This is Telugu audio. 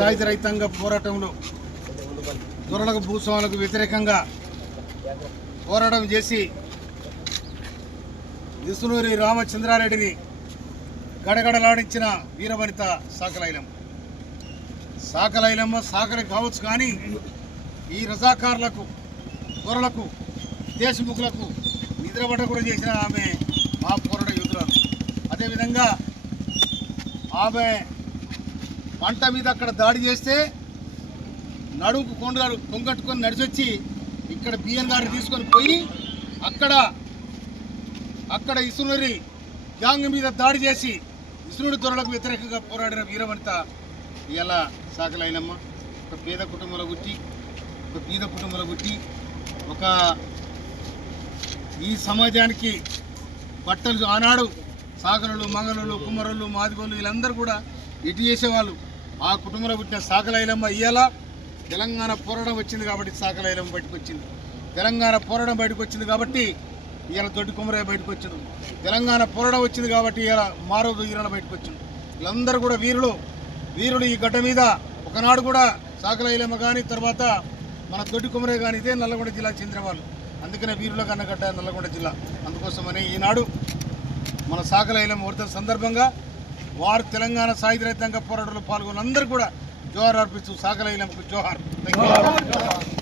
సాయుధ రైతాంగ పోరాటంలో దొరలకు భూస్వాములకు వ్యతిరేకంగా పోరాటం చేసి విసునూరి రామచంద్రారెడ్డిని గడగడలాడించిన వీరవనిత సాకలైలం సాకలైలమ్మ సాకలి కావచ్చు కానీ ఈ రజాకారులకు దొరలకు దేశముఖులకు నిద్రపట్ట కూడా చేసిన ఆమె మా పోరాట యోధురాలు. అదేవిధంగా ఆమె పంట మీద అక్కడ దాడి చేస్తే నడుముకు కొండగాడు కొంగట్టుకొని నడిచొచ్చి ఇక్కడ బియ్యం గారిని తీసుకొని పోయి అక్కడ అక్కడ ఇసునుడి గ్యాంగ్ మీద దాడి చేసి ఇసునుడి దొరలకు వ్యతిరేకంగా పోరాడిన వీరవంత ఇలా సాకలైనమ్మ. ఒక పేద కుటుంబంలో పుట్టి ఒక బీద కుటుంబంలో పుట్టి ఒక ఈ సమాజానికి బట్టలు ఆనాడు సాగరులు మంగళులు కుమ్మరులు మాదిగోళ్ళు వీళ్ళందరూ కూడా ఇటు చేసేవాళ్ళు? ఆ కుటుంబంలో పుట్టిన సాకలైలమ్మ ఇయ్యాల. తెలంగాణ పోరాటం వచ్చింది కాబట్టి సాకలైలమ్మ బయటకు వచ్చింది. తెలంగాణ పోరాటం బయటకు వచ్చింది కాబట్టి ఇవాళ దొడ్డి కుమరయ్య బయటకు వచ్చింది తెలంగాణ పోరాటం వచ్చింది కాబట్టి ఇలా మారోదు ఈరణ బయటకు వచ్చింది వీళ్ళందరూ కూడా వీరులు. వీరులు ఈ గడ్డ మీద ఒకనాడు కూడా సాకలైలమ్మ కానీ తర్వాత మన దొడ్డి కుమరయ్య కానీ ఇదే నల్లగొండ జిల్లా చెందిన వాళ్ళు. అందుకనే వీరుల కన్నగడ్డ నల్లగొండ జిల్లా. అందుకోసమని ఈనాడు మన సాకలైలమ్మ వర్త సందర్భంగా వారు తెలంగాణ సాయుధ రైతాంగ పోరాటంలో పాల్గొన్న అందరూ కూడా జోహార్ అర్పిస్తూ సాకలైలంకు జోహార్ థాంక్యూ.